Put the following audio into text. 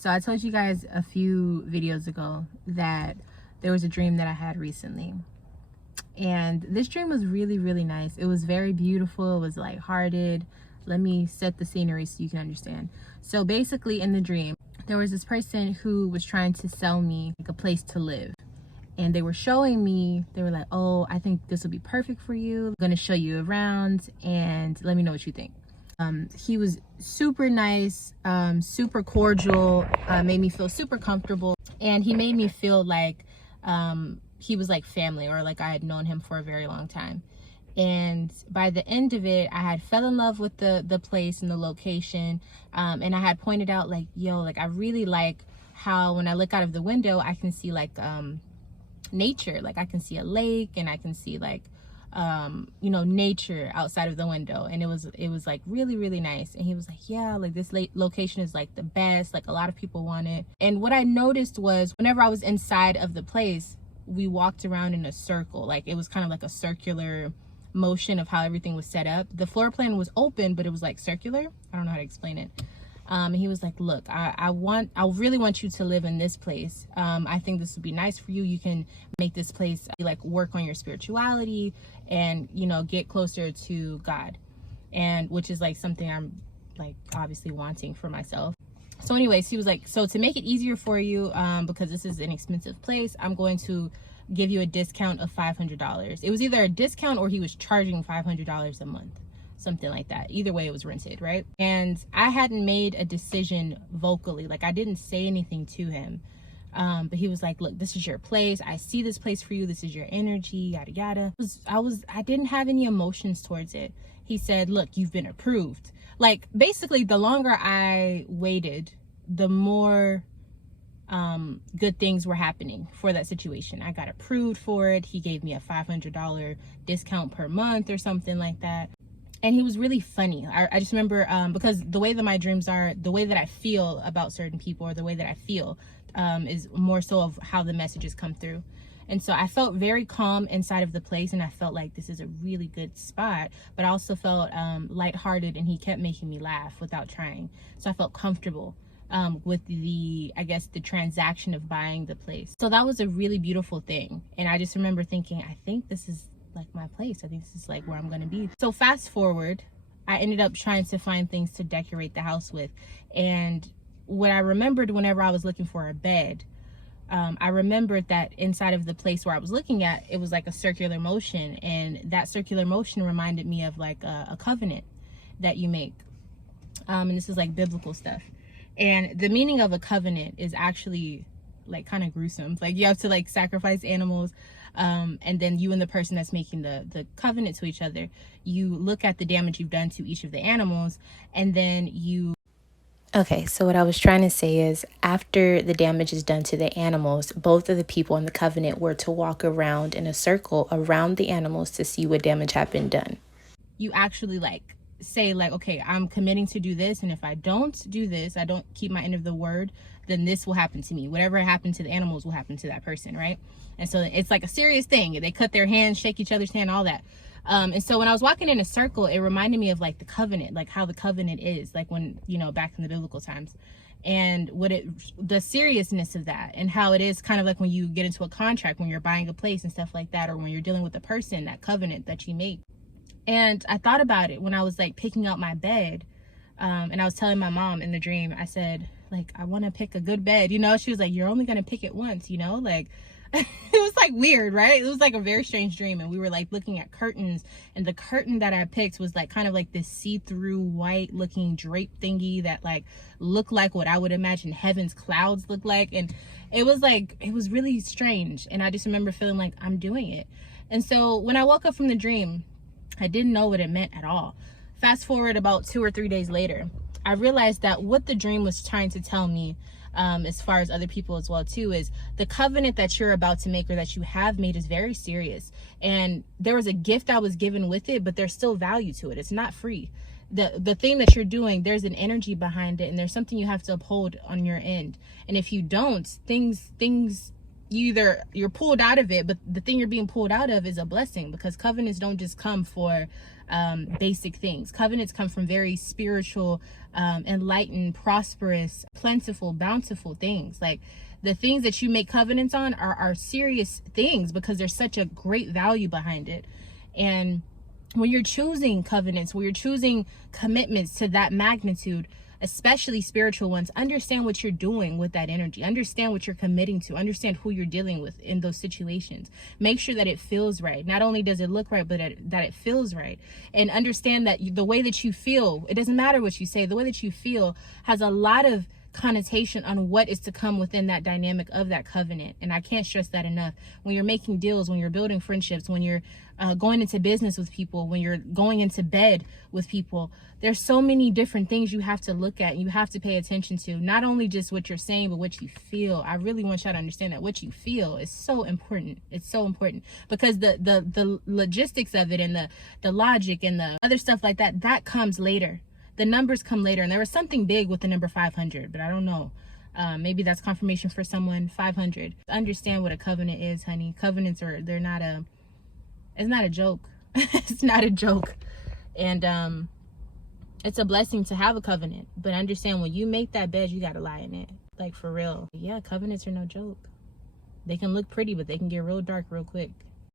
So I told you guys a few videos ago that there was a dream that I had recently. And this dream was really, really nice. It was very beautiful. It was lighthearted. Let me set the scenery so you can understand. So basically in the dream, there was this person who was trying to sell me like a place to live. And they were showing me, they were like, oh, I think this will be perfect for you. I'm gonna show you around and let me know what you think. He was super nice, super cordial, made me feel super comfortable. And he made me feel like he was like family, or like I had known him for a very long time. And by the end of it, I had fell in love with the place and the location. And I had pointed out like, yo, like I really like how when I look out of the window, I can see like nature. Like I can see a lake and I can see like you know, nature outside of the window. And it was like really, really nice. And he was like, yeah, like this location is like the best, like a lot of people want it. And what I noticed was whenever I was inside of the place, we walked around in a circle. Like it was kind of like a circular motion of how everything was set up. The floor plan was open, but it was like circular. I don't know how to explain it. And he was like, look, I really want you to live in this place. I think this would be nice for you. You can make this place like work on your spirituality and, you know, get closer to God. And which is like something I'm like obviously wanting for myself. So anyways, he was like, so to make it easier for you, because this is an expensive place, I'm going to give you a discount of $500. It was either a discount or he was charging $500 a month. Something like that. Either way, it was rented, right? And I hadn't made a decision vocally. Like I didn't say anything to him. But he was like, look, this is your place. I see this place for you. This is your energy, yada, yada. I didn't have any emotions towards it. He said, look, you've been approved. Like basically the longer I waited, the more good things were happening for that situation. I got approved for it. He gave me a $500 discount per month or something like that. And he was really funny. I just remember, because the way that my dreams are, the way that I feel about certain people, or the way that I feel is more so of how the messages come through. And so I felt very calm inside of the place, and I felt like this is a really good spot, but I also felt lighthearted, and he kept making me laugh without trying. So I felt comfortable with I guess the transaction of buying the place. So that was a really beautiful thing. And I just remember thinking, I think this is like my place. I think this is like where I'm gonna be. So fast forward, I ended up trying to find things to decorate the house with. And what I remembered whenever I was looking for a bed, I remembered that inside of the place where I was looking at, it was like a circular motion. And that circular motion reminded me of like a covenant that you make. And this is like biblical stuff. And the meaning of a covenant is actually like kind of gruesome. Like you have to like sacrifice animals. And then you and the person that's making the covenant to each other, you look at the damage you've done to each of the animals, and then you... Okay, so what I was trying to say is after the damage is done to the animals, both of the people in the covenant were to walk around in a circle around the animals to see what damage had been done. You actually like say like, okay, I'm committing to do this, and if I don't do this, I don't keep my end of the word, then this will happen to me. Whatever happened to the animals will happen to that person, right? And so it's like a serious thing. They cut their hands, shake each other's hand, all that. And so when I was walking in a circle, it reminded me of like the covenant, like how the covenant is, like when, you know, back in the biblical times, and the seriousness of that, and how it is kind of like when you get into a contract, when you're buying a place and stuff like that, or when you're dealing with a person, that covenant that you make. And I thought about it when I was like picking out my bed. And I was telling my mom in the dream, I said, like, I want to pick a good bed, you know? She was like, you're only going to pick it once, you know? Like, it was like weird, right? It was like a very strange dream. And we were like looking at curtains, and the curtain that I picked was like kind of like this see-through white looking drape thingy that like looked like what I would imagine heaven's clouds look like. And it was like, it was really strange. And I just remember feeling like I'm doing it. And so when I woke up from the dream, I didn't know what it meant at all. Fast forward about 2 or 3 days later, I realized that what the dream was trying to tell me, as far as other people as well too, is the covenant that you're about to make, or that you have made, is very serious. And there was a gift that was given with it, but there's still value to it. It's not free. The thing that you're doing, there's an energy behind it, and there's something you have to uphold on your end. And if you don't, things you're pulled out of it, but the thing you're being pulled out of is a blessing, because covenants don't just come for basic things. Covenants come from very spiritual, enlightened, prosperous, plentiful, bountiful things. Like, the things that you make covenants on are serious things, because there's such a great value behind it. And when you're choosing covenants, when you're choosing commitments to that magnitude, especially spiritual ones, understand what you're doing with that energy. Understand what you're committing to. Understand who you're dealing with in those situations. Make sure that it feels right. Not only does it look right, but that it feels right. And understand that the way that you feel, it doesn't matter what you say, the way that you feel has a lot of connotation on what is to come within that dynamic of that covenant. And I can't stress that enough. When you're making deals, when you're building friendships, when you're going into business with people, when you're going into bed with people, there's so many different things you have to look at and you have to pay attention to. Not only just what you're saying, but what you feel. I really want y'all to understand that what you feel is so important. It's so important, because the logistics of it and the logic and the other stuff like that comes later. The numbers come later. And there was something big with the number 500, but I don't know. Maybe that's confirmation for someone. 500. Understand what a covenant is, honey. Covenants it's not a joke. It's not a joke. And it's a blessing to have a covenant. But understand, when you make that bed, you got to lie in it. Like, for real. Yeah, covenants are no joke. They can look pretty, but they can get real dark real quick.